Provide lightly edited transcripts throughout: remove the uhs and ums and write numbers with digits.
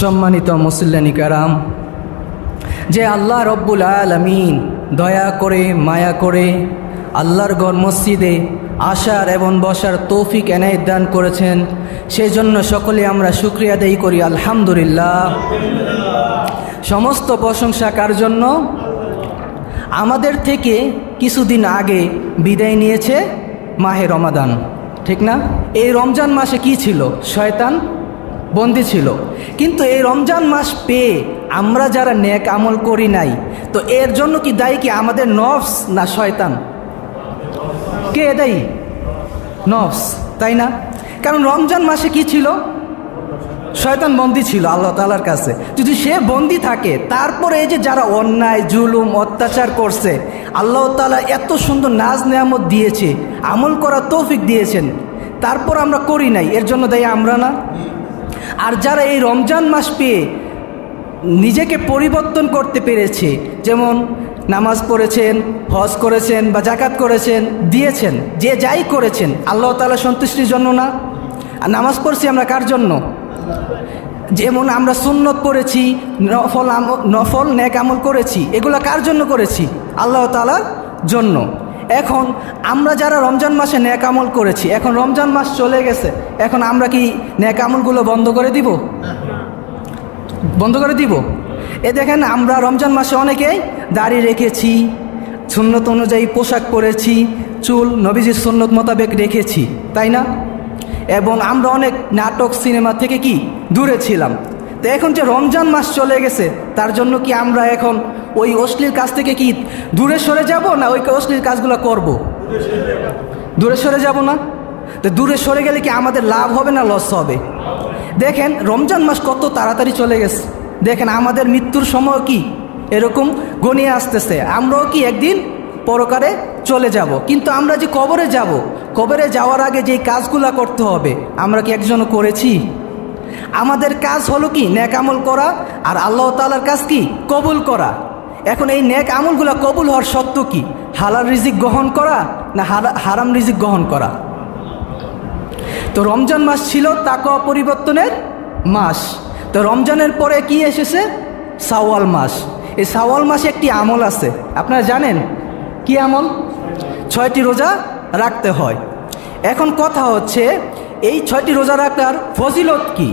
সম্মানিত মুসল্লিয়ানি কেরাম, যে আল্লাহ রব্বুল আলামিন দয়া করে মায়া করে আল্লাহর ঘর মসজিদে আসার এবং বসার তৌফিক এনায়েত দান করেছেন, সেই জন্য সকলে আমরা শুকরিয়া আদায় করি আলহামদুলিল্লাহ। সমস্ত প্রশংসা কার জন্য? আমাদের থেকে কিছুদিন আগে বিদায় নিয়েছে মাহে রমাদান, ঠিক না? এই রমজান মাসে কি ছিল? শয়তান বন্দী ছিল। কিন্তু এই রমজান মাস পেয়ে আমরা যারা নেক আমল করি নাই, তো এর জন্য কি দায়ী কি আমাদের নফস না শয়তান? কে দায়ী? নফস, তাই না? কারণ রমজান মাসে কি ছিল? শয়তান বন্দী ছিল আল্লাহ তাআলার কাছে। যদি সে বন্দী থাকে, তারপরে এই যে যারা অন্যায় জুলুম অত্যাচার করছে, আল্লাহ তাআলা এত সুন্দর নাজ নেয়ামত দিয়েছে, আমল করার তৌফিক দিয়েছেন, তারপর আমরা করি নাই, এর জন্য দায়ী আমরা না? আর যারা এই রমজান মাস পেয়ে নিজেকে পরিবর্তন করতে পেরেছে, যেমন নামাজ পড়েছেন, হজ করেছেন বা জাকাত করেছেন, দিয়েছেন, যে যাই করেছেন আল্লাহ তাআলা সন্তুষ্টির জন্য না? আর নামাজ পড়ছি আমরা কার জন্য? যেমন আমরা সুন্নত পড়েছি, নফল নেক আমল করেছি, এগুলা কার জন্য করেছি? আল্লাহ তাআলার জন্য। এখন আমরা যারা রমজান মাসে নেক আমল করেছি, এখন রমজান মাস চলে গেছে, এখন আমরা কি নেক আমলগুলো বন্ধ করে দিব? বন্ধ করে দিব? এ দেখেন, আমরা রমজান মাসে অনেকেই দাড়ি রেখেছি, সুন্নত অনুযায়ী পোশাক পরেছি, চুল নবীজির সুন্নত মোতাবেক রেখেছি, তাই না? এবং আমরা অনেক নাটক সিনেমা থেকে কি দূরে ছিলাম। তো এখন যে রমজান মাস চলে গেছে, তার জন্য কি আমরা এখন ওই অশ্লীল কাজ থেকে কি দূরে সরে যাব, না ওই অশ্লীল কাজগুলো করব? দূরে সরে যাব না? তো দূরে সরে গেলে কি আমাদের লাভ হবে না লস হবে? দেখেন রমজান মাস কত তাড়াতাড়ি চলে গেছে। দেখেন আমাদের মৃত্যুর সময় কি এরকম গনিয়ে আসতেছে, আমরাও কি একদিন পরকালে চলে যাব। কিন্তু আমরা যে কবরে যাব, কবরে যাওয়ার আগে যে কাজগুলো করতে হবে, আমরা কি একজনও করেছি? আমাদের কাজ হলো কি নেক আমল করা, আর আল্লাহ তাআলার কাজ কি কবুল করা। এখন এই নেক আমলগুলো কবুল হওয়ার শর্ত কি? হালাল রিজিক গ্রহণ করা না হারাম রিজিক গ্রহণ করা? তো রমজান মাস ছিল তাকওয়া পরিবর্তনের মাস। তো রমজানের পরে কি এসেছে? শাওয়াল মাস। এই শাওয়াল মাসে একটি আমল আছে, আপনারা জানেন কি আমল? 6টি রোজা রাখতে হয়। এখন কথা হচ্ছে, এই 6টি রোজা রাখার ফজিলত কি?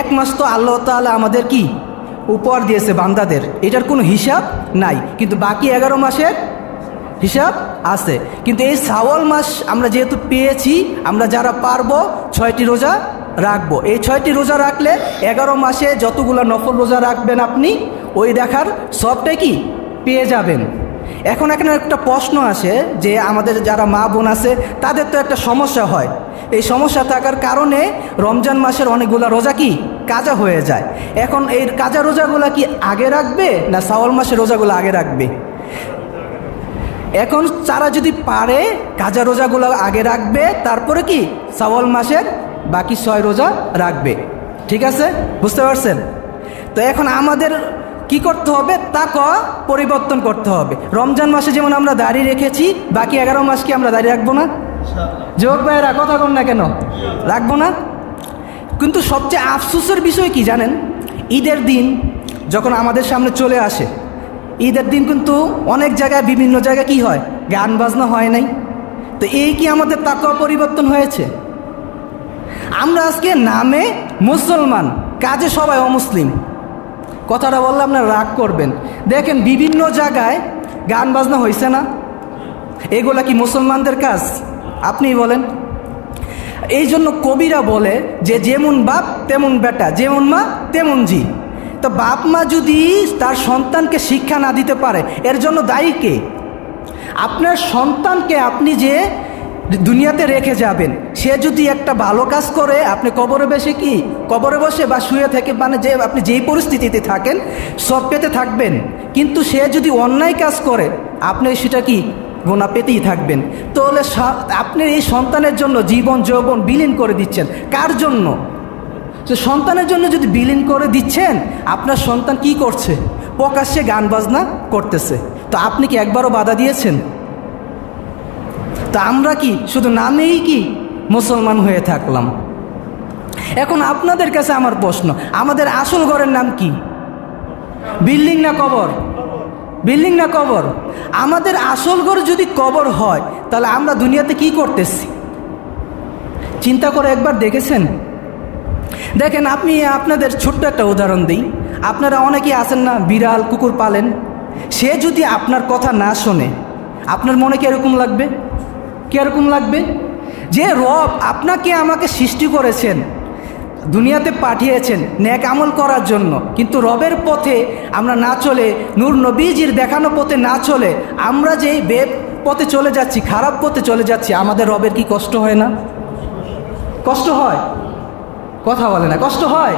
এক মাস তো আল্লাহ তাআলা আমাদের কি উপহার দিয়েছে বান্দাদের, এটার কোনো হিসাব নাই, কিন্তু বাকি 11 মাসের হিসাব আছে। কিন্তু এই শাওয়াল মাস আমরা যেহেতু পেয়েছি, আমরা যারা পারবো 6টি রোজা রাখবো। এই 6টি রোজা রাখলে 11 মাসে যতগুলো নফল রোজা রাখবেন আপনি, ওই দেখার সবটাই কি পেয়ে যাবেন। এখন এখানে একটা প্রশ্ন আসে যে আমাদের যারা মা বোন আছে, তাদের তো একটা সমস্যা হয়। এই সমস্যা থাকার কারণে রমজান মাসের অনেকগুলো রোজা কি কাজা হয়ে যায়। এখন এই কাজা রোজাগুলো কি আগে রাখবে না শাওয়াল মাসের রোজাগুলো আগে রাখবে? এখন তারা যদি পারে কাজা রোজাগুলো আগে রাখবে, তারপরে কি শাওয়াল মাসের বাকি 6 রোজা রাখবে। ঠিক আছে, বুঝতে পারছেন? তো এখন আমাদের কি করতে হবে? তাকওয়া পরিবর্তন করতে হবে। রমজান মাসে যেমন আমরা দাড়ি রেখেছি, বাকি 11 মাস কি আমরা দাড়ি রাখবো না? যুবক ভাইয়েরা কথা বল না কেন? রাখবো না? কিন্তু সবচেয়ে আফসোসের বিষয় কি জানেন? ঈদের দিন যখন আমাদের সামনে চলে আসে, ঈদের দিন কিন্তু অনেক জায়গায় বিভিন্ন জায়গায় কি হয়? গান বাজনা হয় নাই। তো এই কি আমাদের তাকওয়া পরিবর্তন হয়েছে? আমরা আজকে নামে মুসলমান, কাজে সবাই অমুসলিম। কথাটা বললে আপনারা রাগ করবেন। দেখেন বিভিন্ন জায়গায় গান বাজনা হয়েছে না? এগুলা কি মুসলমানদের কাজ? আপনিই বলেন। এই জন্য কবিরা বলে যে যেমন বাপ তেমন বেটা, যেমন মা তেমন জি। তো বাপ মা যদি তার সন্তানকে শিক্ষা না দিতে পারে, এর জন্য দায়ী কে? আপনার সন্তানকে আপনি যে দুনিয়াতে রেখে যাবেন, সে যদি একটা ভালো কাজ করে, আপনি কবরে বসে বা শুয়ে থেকে, মানে যে আপনি যেই পরিস্থিতিতে থাকেন সব পেতে থাকবেন। কিন্তু সে যদি অন্যায় কাজ করে, আপনি সেটা কি গুনাহ পেতেই থাকবেন। তাহলে আপনি এই সন্তানের জন্য জীবন যৌবন বিলীন করে দিচ্ছেন। কার জন্য? তো সন্তানের জন্য যদি বিলীন করে দিচ্ছেন, আপনার সন্তান কি করছে? প্রকাশ্যে গান বাজনা করতেছে। তো আপনি কি একবারও বাধা দিয়েছেন? তা আমরা কি শুধু নামেই কি মুসলমান হয়ে থাকলাম? এখন আপনাদের কাছে আমার প্রশ্ন, আমাদের আসল ঘরের নাম কি? বিল্ডিং না কবর? বিল্ডিং না কবর? আমাদের আসল ঘর যদি কবর হয়, তাহলে আমরা দুনিয়াতে কি করতেছি চিন্তা করে একবার দেখেছেন? দেখেন, আপনি আপনাদের ছোট্ট একটা উদাহরণ দিই। আপনারা অনেকেই আছেন না, বিড়াল কুকুর পালেন। সে যদি আপনার কথা না শোনে, আপনার মনে কীরকম লাগবে? কীরকম লাগবে? যে রব আপনাকে আমাকে সৃষ্টি করেছেন, দুনিয়াতে পাঠিয়েছেন নেক আমল করার জন্য, কিন্তু রবের পথে আমরা না চলে, নূর নবীজির দেখানো পথে না চলে আমরা যে পথে চলে যাচ্ছি, খারাপ পথে চলে যাচ্ছি, আমাদের রবের কি কষ্ট হয় না? কষ্ট হয়? কথা বলে না, কষ্ট হয়?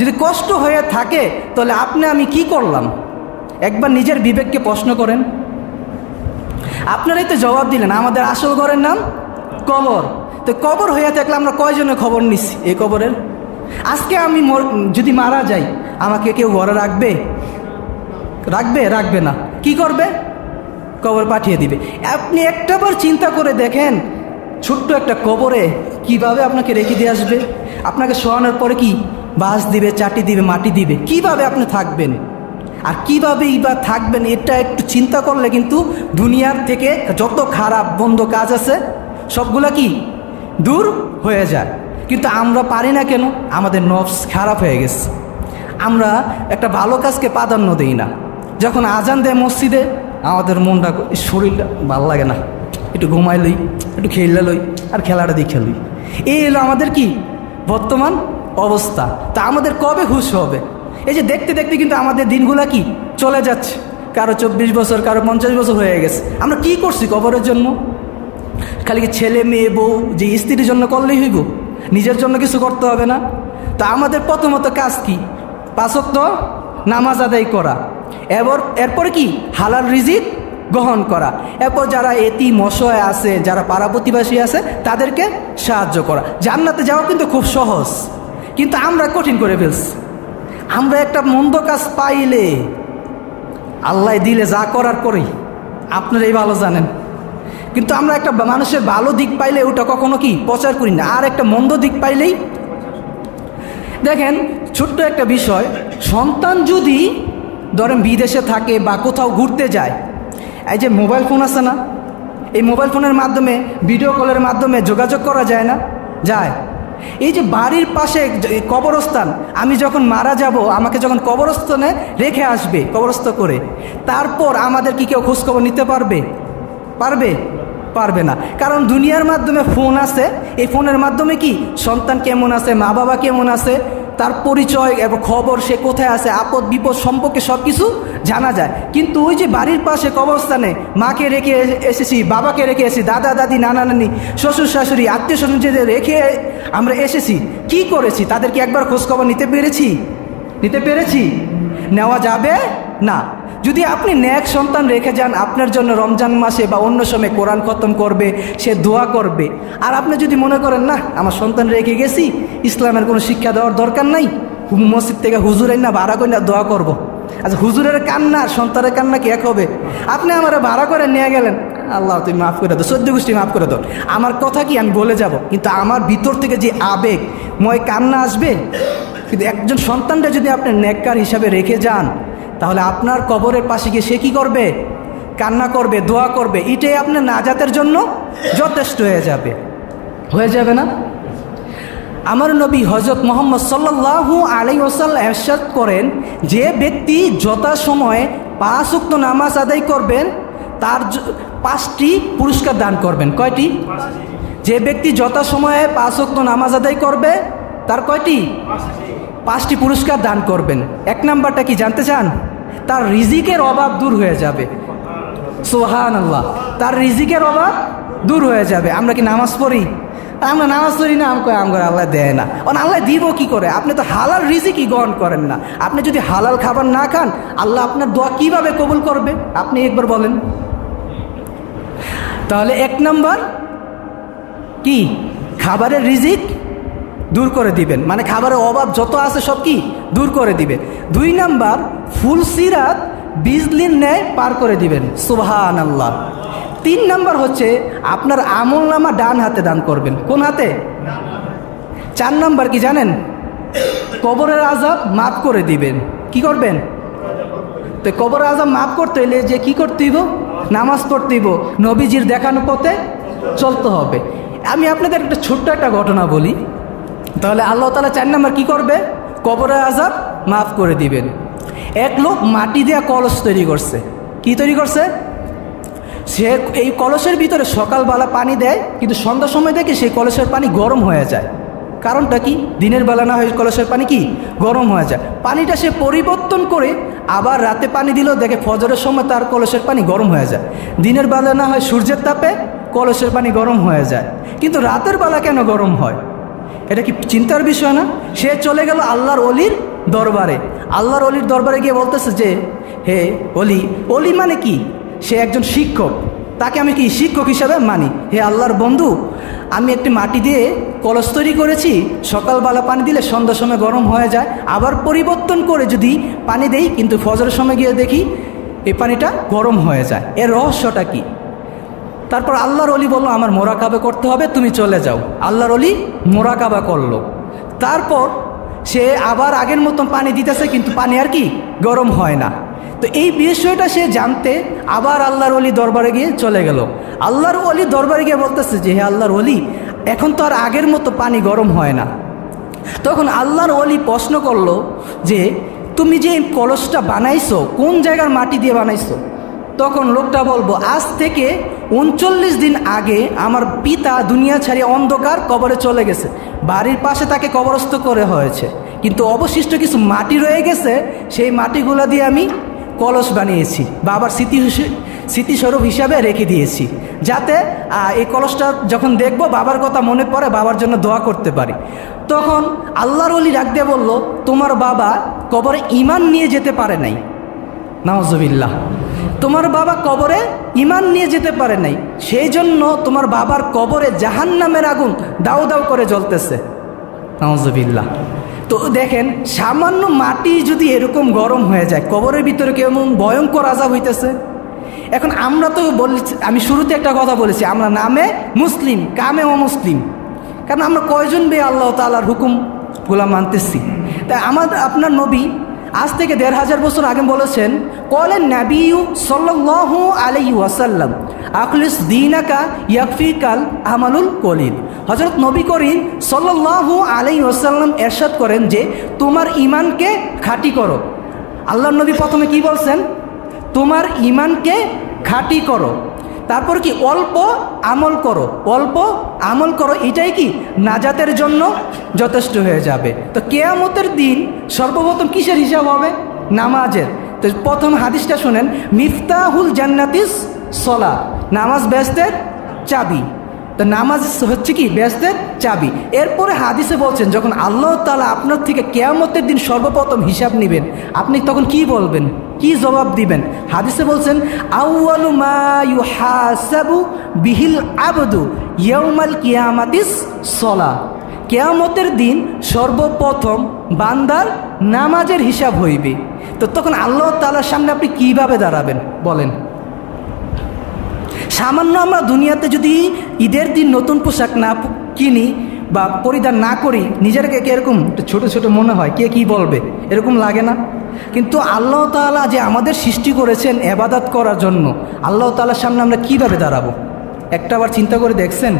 যদি কষ্ট হয়ে থাকে, তাহলে আপনি আমি কি করলাম? একবার নিজের বিবেককে প্রশ্ন করেন। আপনারাই তো জবাব দিলেন আমাদের আসল ঘরের নাম কবর। তো কবর হয়ে থাকলে আমরা কয়জনের খবর নিচ্ছি এই কবরের? আজকে আমি যদি মারা যাই, আমাকে কেউ ঘরে রাখবে? রাখবে? রাখবে না। কি করবে? কবর পাঠিয়ে দিবে। আপনি একটাবার চিন্তা করে দেখেন, ছোট্ট একটা কবরে কিভাবে আপনাকে রেখে দিয়ে আসবে? আপনাকে শোয়ানোর পরে কি বাঁশ দিবে, চাটি দিবে, মাটি দিবে, কিভাবে আপনি থাকবেন? আর কীভাবেই বা থাকবেন, এটা একটু চিন্তা করলে কিন্তু দুনিয়ার থেকে যত খারাপ বন্ধ কাজ আছে সবগুলা কি দূর হয়ে যায়। কিন্তু আমরা পারি না কেন? আমাদের নফস খারাপ হয়ে গেছে। আমরা একটা ভালো কাজকে প্রাধান্য দিই না। যখন আজান দেয় মসজিদে, আমাদের মনটা, শরীরটা ভালো লাগে না, একটু ঘুমাই লই, একটু খেললে লই, আর খেলাটা দিয়ে খেলই। এই হলো আমাদের কি বর্তমান অবস্থা। তা আমাদের কবে হুঁশ হবে? এই যে দেখতে দেখতে কিন্তু আমাদের দিনগুলা কি চলে যাচ্ছে। কারো 24 বছর, কারো 50 বছর হয়ে গেছে। আমরা কি করছি কবরের জন্য? খালি কি ছেলে মেয়ে বউ যে স্ত্রীর জন্য করলেই হইব? নিজের জন্য কিছু করতে হবে না? তা আমাদের প্রথমত কাজ কি? 5 ওয়াক্ত নামাজ আদায় করা, এরপরে কি হালাল রিজিক গ্রহণ করা, এরপর যারা এতিম অসহায় আছে, যারা পাড়া প্রতিবেশী আছে, তাদেরকে সাহায্য করা। জান্নাতে যাওয়া কিন্তু খুব সহজ, কিন্তু আমরা কঠিন করে ফেলছি। আমরা একটা মন্দ কাজ পাইলে, আল্লাহ দিলে যা করার করি, আপনারাই ভালো জানেন, কিন্তু আমরা একটা মানুষের ভালো দিক পাইলে ওটা কখনো কি প্রচার করি না, আর একটা মন্দ দিক পাইলেই। দেখেন, ছোট্ট একটা বিষয়, সন্তান যদি ধরেন বিদেশে থাকে বা কোথাও ঘুরতে যায়, এই যে মোবাইল ফোন আছে না, এই মোবাইল ফোনের মাধ্যমে, ভিডিও কলের মাধ্যমে যোগাযোগ করা যায় না? যায়। এই যে বাড়ির পাশে কবরস্থান, আমি যখন মারা যাব, আমাকে যখন কবরস্থানে রেখে আসবে, কবরস্থ করে, তারপর আমাদের কি কেউ খোঁজখবর নিতে পারবে? পারবে? পারবে না। কারণ দুনিয়ার মাধ্যমে ফোন আছে, এই ফোনের মাধ্যমে কি সন্তান কেমন আছে, মা বাবা কেমন আছে, তার পরিচয় এবং খবর, সে কোথায় আছে, আপদ বিপদ সম্পর্কে সব কিছু জানা যায়। কিন্তু ওই যে বাড়ির পাশে কবরস্থানে মাকে রেখে এসেছি, বাবাকে রেখে এসেছি, দাদা দাদি, নানা নানি, শ্বশুর শাশুড়ি, আত্মীয় স্বজন যে রেখে আমরা এসেছি, কি করেছি? তাদেরকে একবার খোঁজখবর নিতে পেরেছি? নিতে পেরেছি? নেওয়া যাবে না। যদি আপনি নেক সন্তান রেখে যান, আপনার জন্য রমজান মাসে বা অন্য সময় কোরআন খতম করবে, সে দোয়া করবে। আর আপনি যদি মনে করেন না, আমার সন্তান রেখে গেছি, ইসলামের কোনো শিক্ষা দেওয়ার দরকার নাই, মসজিদ থেকে হুজুরের না ভাড়া করে না দোয়া করব। আচ্ছা, হুজুরের কান্না আর সন্তানের কান্না কি এক হবে? আপনি আমার ভাড়া করে নিয়ে গেলেন, আল্লাহ তুমি মাফ করে দাও, 14 গোষ্ঠী মাফ করে দাও, আমার কথা কি আমি বলে যাব, কিন্তু আমার ভিতর থেকে যে আবেগ ময় কান্না আসবে। কিন্তু একজন সন্তানটা যদি আপনি নেককার হিসাবে রেখে যান, তাহলে আপনার কবরের পাশে গিয়ে সে কী করবে? কান্না করবে, দোয়া করবে। এটাই আপনার নাজাতের জন্য যথেষ্ট হয়ে যাবে। হয়ে যাবে না? আমার নবী হযরত মুহাম্মদ সাল্লাল্লাহু আলাইহি ওয়াসাল্লাম ইরশাদ করেন, যে ব্যক্তি যথাসময়ে 5 ওয়াক্ত নামাজ আদায় করবেন, তার 5টি পুরস্কার দান করবেন। কয়টি? যে ব্যক্তি যথাসময়ে 5 ওয়াক্ত নামাজ আদায় করবে, তার কয়টি? 5টি পুরস্কার দান করবেন। 1 নাম্বারটা কি জানতে চান? তার রিজিকের অভাব দূর হয়ে যাবে। সুবহানাল্লাহ, তার রিজিকের অভাব দূর হয়ে যাবে। আমরা কি নামাজ পড়ি? আমরা নামাজ পড়ি না, আমরা আল্লাহ দেয় না। আল্লাহ দিব কি করে? আপনি তো হালাল রিজিকই গ্রহণ করেন না। আপনি যদি হালাল খাবার না খান, আল্লাহ আপনার দোয়া কিভাবে কবুল করবে? আপনি একবার বলেন। তাহলে 1 নাম্বার কি? খাবারের রিজিক দূর করে দিবেন, মানে খাবারের অভাব যত আছে সব কি দূর করে দিবে। 2 নাম্বার, ফুল সিরাত বিজলির ন্যায় পার করে দিবেন। সুবহানাল্লাহ। 3 নাম্বার হচ্ছে আপনার আমলনামা ডান হাতে দান করবেন। কোন হাতে? 4 নাম্বার কি জানেন? কবরের আযাব মাফ করে দিবেন। কি করবেন? তো কবরের আযাব মাফ করতে হলে যে কি করতে হইব? নামাজ পড়তে হইব, নবীজির দেখানো পথে চলতে হবে। আমি আপনাদের একটা ছোট্ট একটা ঘটনা বলি, তাহলে আল্লাহ তাআলা 4 নাম্বার কি করবে? কবরের আযাব মাফ করে দিবেন। এক লোক মাটি দিয়ে কলস তৈরি করছে। কি তৈরি করছে? সে এই কলসের ভিতরে সকালবেলা পানি দেয়, কিন্তু সন্ধ্যার সময় দেখে সেই কলসের পানি গরম হয়ে যায়। কারণটা কি? দিনের বেলা না হয় কলসের পানি কি গরম হয়ে যায়। পানিটা সে পরিবর্তন করে আবার রাতে পানি দিলেও দেখে ফজরের সময় তার কলসের পানি গরম হয়ে যায়। দিনের বেলা না হয় সূর্যের তাপে কলসের পানি গরম হয়ে যায়, কিন্তু রাতের বেলা কেন গরম হয়? এটা কি চিন্তার বিষয় না? সে চলে গেল আল্লাহর অলির দরবারে। আল্লাহর অলির দরবারে গিয়ে বলতেছে যে, হে অলি। অলি মানে কি? সে একজন শিক্ষক, তাকে আমি কি শিক্ষক হিসাবে মানি। হে আল্লাহর বন্ধু, আমি একটি মাটি দিয়ে কলস তৈরি করেছি, সকালবেলা পানি দিলে সন্ধ্যার সময় গরম হয়ে যায়, আবার পরিবর্তন করে যদি পানি দেই কিন্তু ফজরের সময় গিয়ে দেখি এই পানিটা গরম হয়ে যায়। এর রহস্যটা কি? তারপর আল্লাহর অলি বলল, আমার মোরাকাবা করতে হবে, তুমি চলে যাও। আল্লাহর অলি মোরাকাবা করলো। তারপর সে আবার আগের মতন পানি দিতেছে, কিন্তু পানি আর কি গরম হয় না। তো এই বিষয়টা সে জানতে আবার আল্লাহর অলি দরবারে গিয়ে চলে গেল। আল্লাহর অলি দরবারে গিয়ে বলতেছে যে, হে আল্লাহর অলি, এখন তো আর আগের মতো পানি গরম হয় না। তখন আল্লাহর অলি প্রশ্ন করলো যে, তুমি যে কলসটা বানাইছো কোন জায়গার মাটি দিয়ে বানাইছো? তখন লোকটা বলবো, আজ থেকে 39 দিন আগে আমার পিতা দুনিয়া ছাড়িয়ে অন্ধকার কবরে চলে গেছে, বাড়ির পাশে তাকে কবরস্থ করে হয়েছে, কিন্তু অবশিষ্ট কিছু মাটি রয়ে গেছে, সেই মাটিগুলো দিয়ে আমি কলস বানিয়েছি, বাবার স্মৃতিস্বরূপ হিসাবে রেখে দিয়েছি, যাতে এই কলসটা যখন দেখবো বাবার কথা মনে পড়ে, বাবার জন্য দোয়া করতে পারি। তখন আল্লাহর ওলি ডাক দিয়ে বলল, তোমার বাবা কবরে ঈমান নিয়ে যেতে পারে নাই। নাউজুবিল্লাহ। তোমার বাবা কবরে ঈমান নিয়ে যেতে পারে নাই, সেই জন্য তোমার বাবার কবরে জাহান্নামের আগুন দাউ দাউ করে জ্বলতেছে। নাউজুবিল্লাহ। তো দেখেন, সামান্য মাটি যদি এরকম গরম হয়ে যায়, কবরের ভিতরে কেমন ভয়ঙ্কর আযাব হইতেছে। এখন আমরা তো বলেছি, আমি শুরুতে একটা কথা বলেছি, আমরা নামে মুসলিম কামে অমুসলিম, কারণ আমরা কয়জন বে আল্লাহ তাআলার হুকুমগুলো মানতেছি। তাই আপনার নবী আজ থেকে 1500 বছর আগে বলেছেন, কলেন নবী সাল্লাল্লাহু আলাইহি ওয়াসাল্লাম, আখলিস দীনাকা ইয়াকফিকাল আমালুল কলিল। হযরত নবী করিম সাল্লাল্লাহু আলাইহি ওয়াসাল্লাম ইরশাদ করেন যে, তোমার ঈমানকে খাঁটি করো। আল্লাহর নবী প্রথমে কি বলছেন? তোমার ঈমানকে খাঁটি করো। তারপর কি? অল্প আমল করো, অল্প আমল করো, এটাই কি নাজাতের জন্য যথেষ্ট হয়ে যাবে। তো কিয়ামতের দিন সর্বপ্রথম কিসের হিসাব হবে? নামাজের। তো প্রথম হাদিসটা শুনেন, মিফতাহুল জান্নাতিস সলা, নামাজ বেহেশতের চাবি। তো নামাজ হচ্ছে কি বেহেশতের চাবি। এরপরে হাদিসে বলছেন, যখন আল্লাহ তাআলা আপনার থেকে কিয়ামতের দিন সর্বপ্রথম হিসাব নেবেন, আপনি তখন কি বলবেন, কি জবাব দিবেন? হাদিসে বলছেন, আউয়ালু মা ইউহাসাবু বিহিল আবদু ইয়াউমাল কিয়ামাতিস সলা। কিয়ামতের দিন সর্বপ্রথম বান্দার নামাজের হিসাব হইবে। তো তখন আল্লাহ তাআলার সামনে আপনি কিভাবে দাঁড়াবেন বলেন? সামান্য আমরা দুনিয়াতে যদি ঈদের দিন নতুন পোশাক না কিনি বা পরিধান না করি, নিজেরকে এরকম ছোট ছোট মনে হয়, কে কি বলবে, এরকম লাগে না? কিন্তু আল্লাহ তাআলা যে আমাদের সৃষ্টি করেছেন ইবাদত করার জন্য, আল্লাহ তাআলার সামনে আমরা কিভাবে দাঁড়াবো? একটাবার চিন্তা করে দেখছেন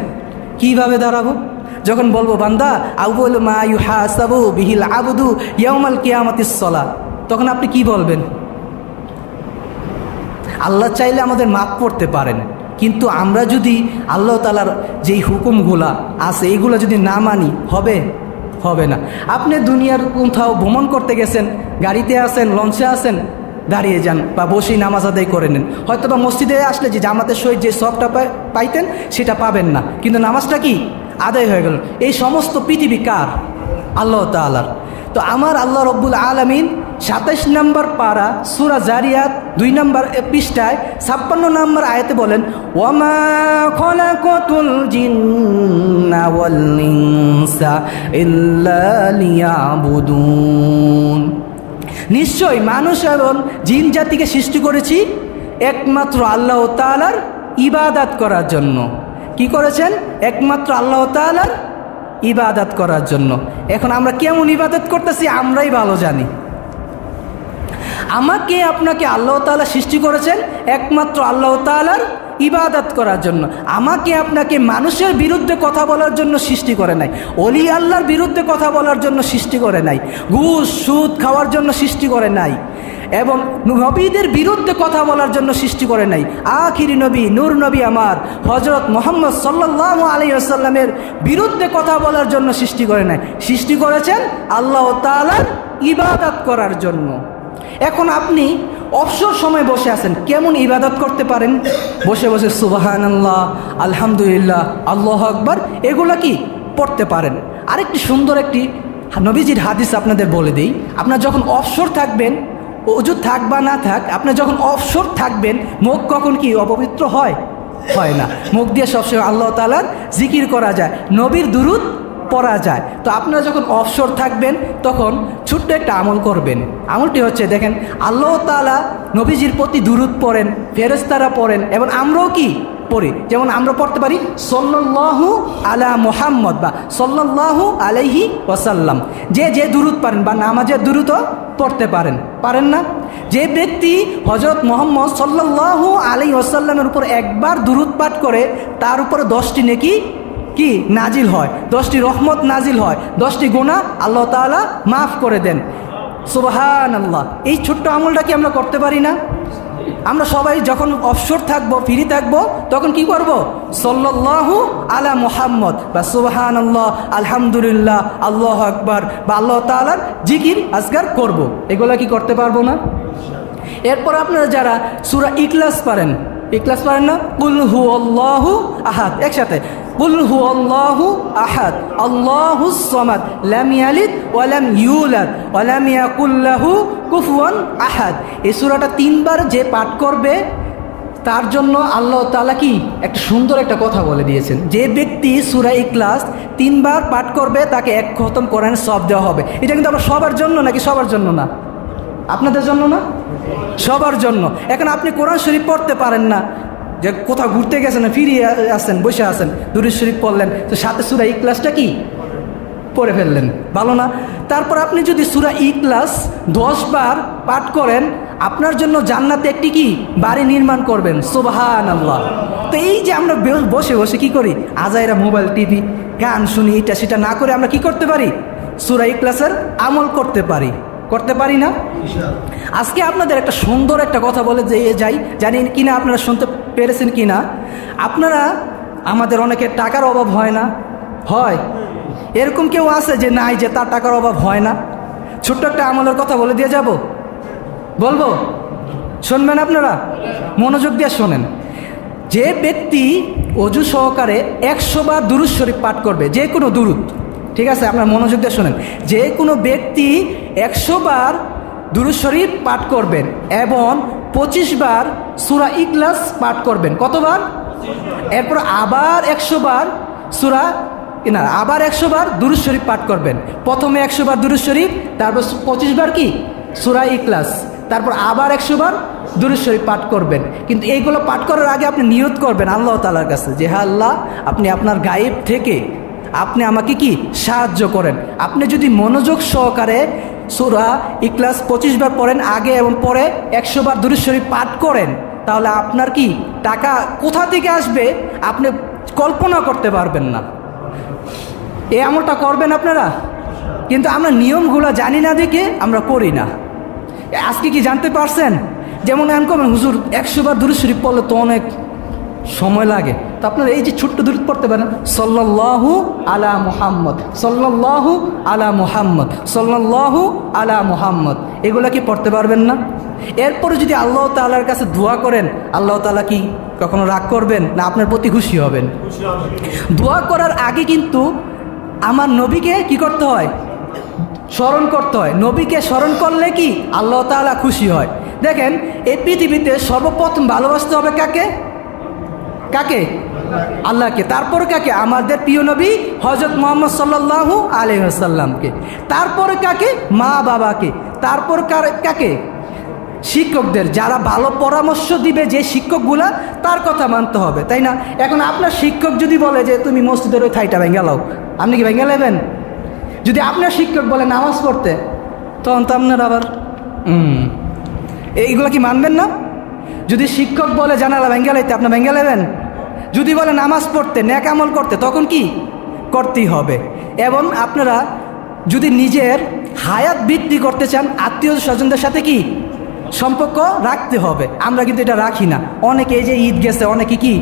কিভাবে দাঁড়াবো? যখন বলবো, বান্দা আউয়ালু মা ইউহাসাবু বিহিল আবদু ইয়াউমাল কিয়ামাতিস সলা, তখন আপনি কি বলবেন? আল্লাহ চাইলে আমাদের মাফ করতে পারেন, কিন্তু আমরা যদি আল্লাহ তাআলার যেই হুকুমগুলা আছে এইগুলো যদি না মানি, হবে না। আপনি দুনিয়ার কোথাও ভ্রমণ করতে গেছেন, গাড়িতে আছেন, লঞ্চে আছেন, দাঁড়িয়ে যান বা বসেই নামাজ আদায় করে নেন। হয়তো বা মসজিদে আসলে যে জামাতের সহিত যে সবটা পাইতেন সেটা পাবেন না, কিন্তু নামাজটা কি আদায় হয়ে গেল। এই সমস্ত পৃথিবী কার? আল্লাহ তাআলার। তো আমার আল্লাহ রব্বুল আলামিন 27 নম্বর পারা সূরা জারিয়াত 2 নম্বর পৃষ্ঠায় 56 নম্বর আয়াতে বলেন, ওয়ামা খলাকাতুল জিন্না ওয়াল ইনসা ইল্লা লিয়াবুদুন। নিশ্চয় মানুষ এবং জিন জাতিকে সৃষ্টি করেছি একমাত্র আল্লাহ তাআলার ইবাদত করার জন্য। কি করেছেন? একমাত্র আল্লাহ তাআলার ইবাদত করার জন্য। এখন আমরা কেমন ইবাদত করতেছি আমরাই ভালো জানি। আমাকে আপনাকে আল্লাহ তাআলা সৃষ্টি করেছেন একমাত্র আল্লাহ তাআলার ইবাদত করার জন্য। আমাকে আপনাকে মানুষের বিরুদ্ধে কথা বলার জন্য সৃষ্টি করে নাই, ওলি আল্লাহর বিরুদ্ধে কথা বলার জন্য সৃষ্টি করে নাই, ঘুষ সুদ খাওয়ার জন্য সৃষ্টি করে নাই, এবং নবীদের বিরুদ্ধে কথা বলার জন্য সৃষ্টি করে নাই। আখিরি নবী নূর নবী আমার হযরত মুহাম্মদ সাল্লাল্লাহু আলাইহি ওয়াসাল্লামের বিরুদ্ধে কথা বলার জন্য সৃষ্টি করে নাই, সৃষ্টি করেছেন আল্লাহ তাআলার ইবাদত করার জন্য। এখন আপনি অবসর সময় বসে আছেন, কেমন ইবাদত করতে পারেন? বসে বসে সুবহানাল্লাহ, আলহামদুলিল্লাহ, আল্লাহু আকবার এগুলা কি পড়তে পারেন। আরেকটি সুন্দর একটি নবীজির হাদিস আপনাদের বলে দিই। আপনার যখন অবসর থাকবেন, ওযু থাক বা না থাক, আপনার যখন অবসর থাকবেন, মুখ কখন কি অপবিত্র হয়? হয় না। মুখ দিয়ে সবসময় আল্লাহ তাআলার জিকির করা যায়, নবীর দুরূদ পড়া যায়। তো আপনারা যখন অবসর থাকবেন তখন ছোট্ট একটা আমল করবেন। আমলটি হচ্ছে, দেখেন, আল্লাহ তাআলা নবীজির প্রতি দুরূদ পড়েন, ফেরেশতারা পড়েন, এবং আমরাও কি পড়ি। যেমন আমরা পড়তে পারি সাল্লাল্লাহু আলা মুহাম্মদ বা সাল্লাল্লাহু আলাইহি ওয়াসাল্লাম। যে যে দুরূদ পারেন, বা নামাজের দুরূদও পড়তে পারেন। পারেন না? যে ব্যক্তি হযরত মুহাম্মদ সাল্লাল্লাহু আলাইহি ওয়াসাল্লামের উপর একবার দুরূদ পাঠ করে, তার উপরে 10টি নেকি কি নাজিল হয়, 10টি রহমত নাজিল হয়, 10টি গুনাহ আল্লাহ তাআলা মাফ করে দেন। সুবহানাল্লাহ। এই ছোট্ট আমলটা কি আমরা করতে পারি না? আমরা সবাই যখন অবসর থাকবো, ফ্রি থাকবো, তখন কি করব? সাল্লাল্লাহু আলা মুহাম্মদ বা সুবহানাল্লাহ, আলহামদুলিল্লাহ, আল্লাহু আকবার বা আল্লাহ তাআলার জিকির আজকার করব। এগুলা কি করতে পারবো না? এরপর আপনারা যারা সূরা ইখলাস পারেন, ইখলাস পারেন না? কুল হুয়াল্লাহু আহাদ, একসাথে কুল হুয়াল্লাহু আহাদ আল্লাহুস সামাদ লাম ইয়ালিদ ওয়া লাম ইউলাদ ওয়া লাম ইয়াকুল লাহু কুফুয়ান আহাদ। এই সূরাটা 3 বার যে পাঠ করবে তার জন্য আল্লাহ তাআলা কি একটা সুন্দর একটা কথা বলে দিয়েছেন। যে ব্যক্তি সূরা ইখলাস 3 বার পাঠ করবে তাকে 1 খতম কোরআনের সওয়াব দেওয়া হবে। এটা কিন্তু আবার সবার জন্য নাকি সবার জন্য না? আপনাদের জন্য না, সবার জন্য। এখন আপনি কোরআন শরীফ পড়তে পারেন না, যে কোথাও ঘুরতে গেছেন, ফিরিয়ে আসেন, বসে আছেন, দুরূদ শরীফ পড়লেন, তো সাথে সূরা ইখলাসটা কি পড়ে ফেললেন, ভালো না? তারপর আপনি যদি সূরা ইখলাস 10 বার পাঠ করেন, আপনার জন্য জান্নাতে একটি কি বাড়ি নির্মাণ করবেন। সুবহানাল্লাহ। তো এই যে আমরা বসে বসে কি করি, আজাইরা মোবাইল টিভি গান শুনি, এটা সেটা না করে আমরা কি করতে পারি? সূরা ইখলাসের আমল করতে পারি, করতে পারি না? আজকে আপনাদের একটা সুন্দর একটা কথা বলে যাই, জানি কিনা আপনারা শুনতে পেরেছেন কিনা। আপনারা, আমাদের অনেকের টাকার অভাব হয় না? হয়। এরকম কেউ আছে যে নাই, যে তার টাকার অভাব হয় না? ছোট্ট একটা আমলের কথা বলে দিয়ে যাব, বলবো, শুনবেন আপনারা? মনোযোগ দিয়ে শোনেন। যে ব্যক্তি ওযু সহকারে 100 বার দুরূদ শরীফ পাঠ করবে, যে কোনো দুরূদ, ঠিক আছে, আপনার মনোযোগ দিয়ে শোনেন, যে কোনো ব্যক্তি 100 বার দুরূদ শরীফ পাঠ করবেন এবং 25 বার সূরা ইখলাস পাঠ করবেন। কতবার? এরপর আবার 100 বার আবার 100 বার দুরূদ শরীফ পাঠ করবেন। প্রথমে 100 বার দুরূদ শরীফ, তারপর 25 বার কি সূরা ইখলাস, তারপর আবার 100 বার দুরূদ শরীফ পাঠ করবেন। কিন্তু এইগুলো পাঠ করার আগে আপনি নিয়ত করবেন আল্লাহ তাআলার কাছে যে, হ্যাঁ আল্লাহ, আপনি আপনার গায়েব থেকে আপনি আমাকে কি সাহায্য করেন। আপনি যদি মনোযোগ সহকারে সূরা ইখলাস 25 বার পড়েন আগে এবং পরে 100 বার দুরূদ শরীফ পাঠ করেন, তাহলে আপনার কি টাকা কোথা থেকে আসবে আপনি কল্পনা করতে পারবেন না। এই আমলটা করবেন আপনারা। কিন্তু আমরা নিয়মগুলো জানি না দেখে আমরা করি না। আজকে কি জানতে পারছেন? যেমন এমন হুজুর 100 বার দুরূদ শরীফ পড়লে তো অনেক সময় লাগে, তো আপনারা এই যে ছোট্ট দুরূদ পড়তে পারেন, সাল্লাল্লাহু আলা মুহাম্মদ, সাল্লাল্লাহু আলা মুহাম্মদ, সাল্লাল্লাহু আলা মুহাম্মদ, এগুলা কি পড়তে পারবেন না? এরপরে যদি আল্লাহ তাআলার কাছে দোয়া করেন, আল্লাহ তাআলা কি কখনো রাগ করবেন না? আপনার প্রতি খুশি হবেন। দোয়া করার আগে কিন্তু আমার নবীকে কি করতে হয়? স্মরণ করতে হয়। নবীকে স্মরণ করলে কি আল্লাহ তাআলা খুশি হয়। দেখেন, এই পৃথিবীতে সর্বপ্রথম ভালোবাসতে হবে কাকে? কাকে? আল্লাহকে। তারপরে কাকে? আমাদের প্রিয় নবী হযরত মুহাম্মদ সাল্লাল্লাহু আলাইহি ওয়াসাল্লামকে। তারপরে কাকে? মা বাবাকে। তারপর কাকে? শিক্ষকদের, যারা ভালো পরামর্শ দিবে, যে শিক্ষকগুলা, তার কথা মানতে হবে, তাই না? এখন আপনার শিক্ষক যদি বলে যে তুমি মসজিদের ওই থাইটা ভেঙে লাও, আপনি কি ভেঙে নেবেন? যদি আপনার শিক্ষক বলে নামাজ পড়তে, তখন তো আপনার আবার এইগুলো কি মানবেন না? যদি শিক্ষক বলে জানালা ভেঙে লাইতে, আপনার ভেঙে নেবেন? যদি বলে নামাজ পড়তে, নেক আমল করতে, তখন কি করতেই হবে। এবং আপনারা যদি নিজের হায়াত বৃদ্ধি করতে চান, আত্মীয় স্বজনদের সাথে কি সম্পর্ক রাখতে হবে। আমরা কিন্তু এটা রাখি না। অনেকে এই যে ঈদ গেছে, অনেকে কি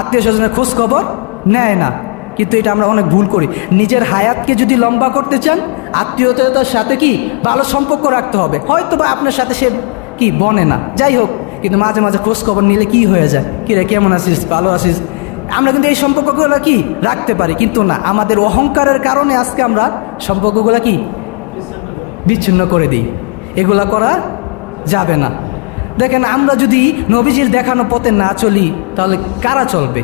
আত্মীয় স্বজনের খোঁজ খবর নেয় না, কিন্তু এটা আমরা অনেক ভুল করি। নিজের হায়াতকে যদি লম্বা করতে চান, আত্মীয়তার সাথে কি ভালো সম্পর্ক রাখতে হবে। হয়তো বা আপনার সাথে সে কি বনে না, যাই হোক, কিন্তু মাঝে মাঝে খোঁজ খবর নিলে কি হয়ে যায়, কি রে কেমন আছিস, ভালো আছিস। আমরা কিন্তু এই সম্পর্কগুলো কি রাখতে পারি, কিন্তু না, আমাদের অহংকারের কারণে আজকে আমরা সম্পর্কগুলো কি বিচ্ছিন্ন করে দিই। এগুলা করা যাবে না। দেখেন, আমরা যদি নবীজির দেখানো পথে না চলি, তাহলে কারা চলবে?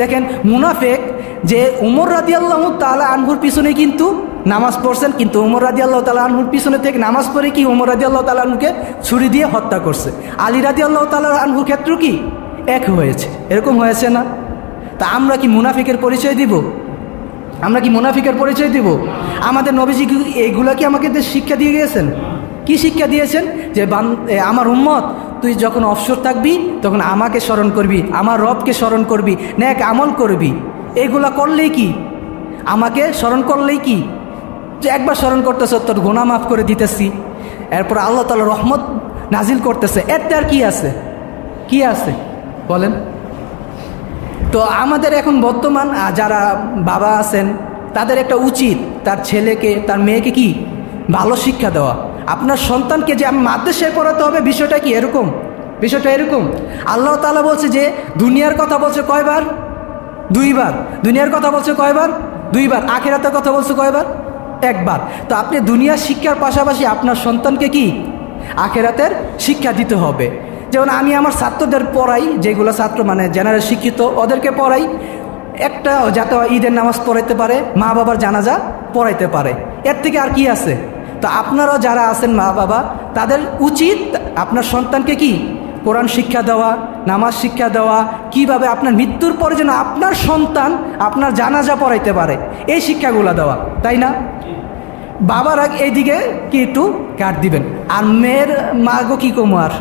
দেখেন, মুনাফেক যে উমর রাদিয়াল্লাহু তাআলা আনহুর পিছনে কিন্তু নামাজ পড়ছেন, কিন্তু উমর রাদিয়াল্লাহু তাআলা আনহুর পিছনে থেকে নামাজ পড়ে কি উমর রাদিয়াল্লাহু তাআলা আনহুকে ছুরি দিয়ে হত্যা করছে। আলী রাদিয়াল্লাহু তাআলা আনহুর ক্ষেত্রে কি এক হয়েছে, এরকম হয়েছে না? তা আমরা কি মুনাফিকের পরিচয় দিব? আমরা কি মুনাফিকের পরিচয় দিব? আমাদের নবীজি কি এইগুলা কি আমাকে শিক্ষা দিয়ে গিয়েছেন? কি শিক্ষা দিয়েছেন? যে আমার উম্মত, তুই যখন অবসর থাকবি তখন আমাকে স্মরণ করবি, আমার রবকে স্মরণ করবি, নেক আমল করবি। এগুলা করলেই কি, আমাকে স্মরণ করলেই কি, যে একবার স্মরণ করতেছ তোর গুনাহ মাফ করে দিতেছি, এরপর আল্লাহ তাআলা রহমত নাজিল করতেছে। এতে আর কি আছে? কি আছে বলেন? তো আমাদের এখন বর্তমান যারা বাবা আছেন, তাদের একটা উচিত তার ছেলেকে, তার মেয়েকে কি ভালো শিক্ষা দেওয়া। আপনার সন্তানকে যে আমি মাদ্রাসায় পড়াতে হবে, বিষয়টা কি এরকম? বিষয়টা এরকম। আল্লাহ তাআলা বলছে যে দুনিয়ার কথা বলছে কয়বার? 2 বার। দুনিয়ার কথা বলছে কয়বার? 2 বার। আখিরাতের কথা বলছে কয়বার? 1 বার। তো আপনি দুনিয়ার শিক্ষার পাশাপাশি আপনার সন্তানকে কি আখিরাতের শিক্ষা দিতে হবে। যেমন আমি আমার ছাত্রদের পড়াই, যেগুলো ছাত্র মানে জেনারেল শিক্ষিত, ওদেরকে পড়াই একটা, যাতে ঈদের নামাজ পড়াইতে পারে, মা বাবার জানাজা পড়াইতে পারে। এর থেকে আর কি আছে? তো আপনারাও যারা আছেন মা বাবা, তাদের উচিত আপনার সন্তানকে কি কোরআন শিক্ষা দেওয়া, নামাজ শিক্ষা দেওয়া, কিভাবে আপনার মৃত্যুর পরে যেন আপনার সন্তান আপনার জানাজা পড়াইতে পারে, এই শিক্ষাগুলো দেওয়া, তাই না? বাবারা এইদিকে কি একটু কাট দিবেন। আর মেয়ের মাগো কি কমো আর